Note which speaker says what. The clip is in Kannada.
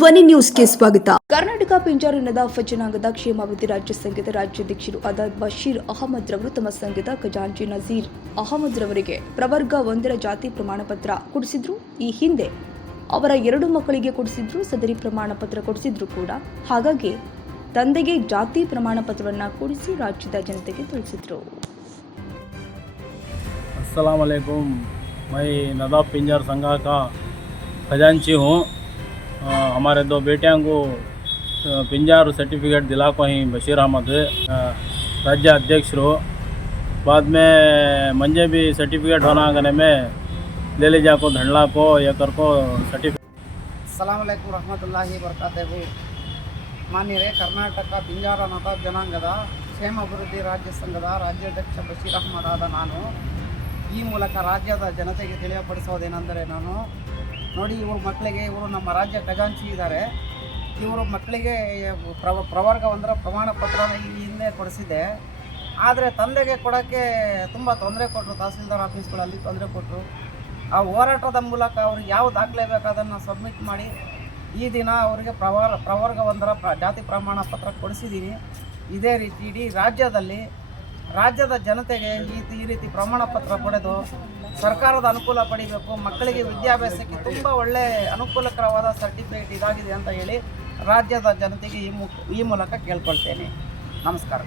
Speaker 1: ಧ್ವನಿ ನ್ಯೂಸ್ಗೆ ಸ್ವಾಗತ
Speaker 2: ಕರ್ನಾಟಕ ಪಿಂಜಾರಿನದ ಜನಾಂಗದ ಕ್ಷೇಮಾಭಿವೃದ್ಧಿ ರಾಜ್ಯ ಸಂಘದ ರಾಜ್ಯಾಧ್ಯಕ್ಷರು ಆದ ಬಶೀರ್ ಅಹಮದ್ ರವರು ತಮ್ಮ ಸಂಘದ ಖಜಾಂಚಿ ನಜೀರ್ ಅಹಮದ್ ರವರಿಗೆ ಪ್ರವರ್ಗ ಒಂದರ ಜಾತಿ ಪ್ರಮಾಣ ಪತ್ರ ಕೊಡಿಸಿದ್ರು ಈ ಹಿಂದೆ ಅವರ ಎರಡು ಮಕ್ಕಳಿಗೆ ಕೊಡಿಸಿದ್ರು ಸದರಿ ಪ್ರಮಾಣ ಪತ್ರ ಕೊಡಿಸಿದ್ರು ಕೂಡ ಹಾಗಾಗಿ ತಂದೆಗೆ ಜಾತಿ ಪ್ರಮಾಣ ಪತ್ರವನ್ನು ಕೊಡಿಸಿ ರಾಜ್ಯದ ಜನತೆಗೆ ತಿಳಿಸಿದ್ರು
Speaker 3: अस्सलाम वालेकुम मैं नदाब पिंजर संघा का खजांची हूँ अ, हमारे दो बेटियों को अ, पिंजार सर्टिफिकेट दिला को ही बशीर अहमद अ, राज्य अध्यक्ष रो बाद में मंजे भी सर्टिफिकेट होना करने में ले ले जा को धंडला को ये कर को सर्टिफिकेट
Speaker 4: ಅಸ್ಸಲಾಮ್ ರಹಮತುಲ್ಲಾಹಿ ಬರ್ಕಾತೆವು ಮಾನ್ಯರೇ ಕರ್ನಾಟಕ ಪಿಂಜಾರ ನದಾಬ್ ಜನಾಂಗದ ಕ್ಷೇಮ ಅಭಿವೃದ್ಧಿ ರಾಜ್ಯ ಸಂಘದ ರಾಜ್ಯಾಧ್ಯಕ್ಷ ಬಶೀರ್ ಅಹಮದ್ ಆದ ನಾನು ಈ ಮೂಲಕ ರಾಜ್ಯದ ಜನತೆಗೆ ತಿಳಿಯಪಡಿಸೋದೇನೆಂದರೆ ನಾನು ನೋಡಿ, ಇವ್ರ ಮಕ್ಕಳಿಗೆ ಇವರು ನಮ್ಮ ರಾಜ್ಯ ಖಜಾಂಚಿ ಇದ್ದಾರೆ ಇವರು ಮಕ್ಕಳಿಗೆ ಪ್ರವ, ಪ್ರವರ್ಗ ಅಂದರೆ ಪ್ರಮಾಣ ಪತ್ರನ ಹಿಂದೆ ಕೊಡಿಸಿದೆ ಆದರೆ ತಂದೆಗೆ ಕೊಡೋಕ್ಕೆ ತುಂಬ ತೊಂದರೆ ಕೊಟ್ಟರು ತಹಸೀಲ್ದಾರ್ ಆಫೀಸ್ಗಳಲ್ಲಿ ತೊಂದರೆ ಕೊಟ್ಟರು ಆ ಹೋರಾಟದ ಮೂಲಕ ಅವ್ರಿಗೆ ಯಾವ ದಾಖಲೆ ಬೇಕು ಅದನ್ನು ಸಬ್ಮಿಟ್ ಮಾಡಿ, ಈ ದಿನ ಅವರಿಗೆ ಪ್ರವರ್, ಪ್ರವರ್ಗ ಒಂದರ ಪ್ರ, ಜಾತಿ ಪ್ರಮಾಣ ಪತ್ರ ಕೊಡಿಸಿದ್ದೀನಿ ಇದೇ ರೀತಿ ಇಡೀ ರಾಜ್ಯದಲ್ಲಿ ರಾಜ್ಯದ ಜನತೆಗೆ ಈ ರೀತಿ ಪ್ರಮಾಣ ಪತ್ರ ಪಡೆದು ಸರ್ಕಾರದ ಅನುಕೂಲ ಪಡಿಬೇಕು, ಮಕ್ಕಳಿಗೆ ವಿದ್ಯಾಭ್ಯಾಸಕ್ಕೆ ತುಂಬ ಒಳ್ಳೆ ಅನುಕೂಲಕರವಾದ ಸರ್ಟಿಫಿಕೇಟ್ ಇದಾಗಿದೆ ಅಂತ ಹೇಳಿ ರಾಜ್ಯದ ಜನತೆಗೆ ಈ ಈ ಮೂಲಕ ಕೇಳ್ಕೊಳ್ತೇನೆ. ನಮಸ್ಕಾರ.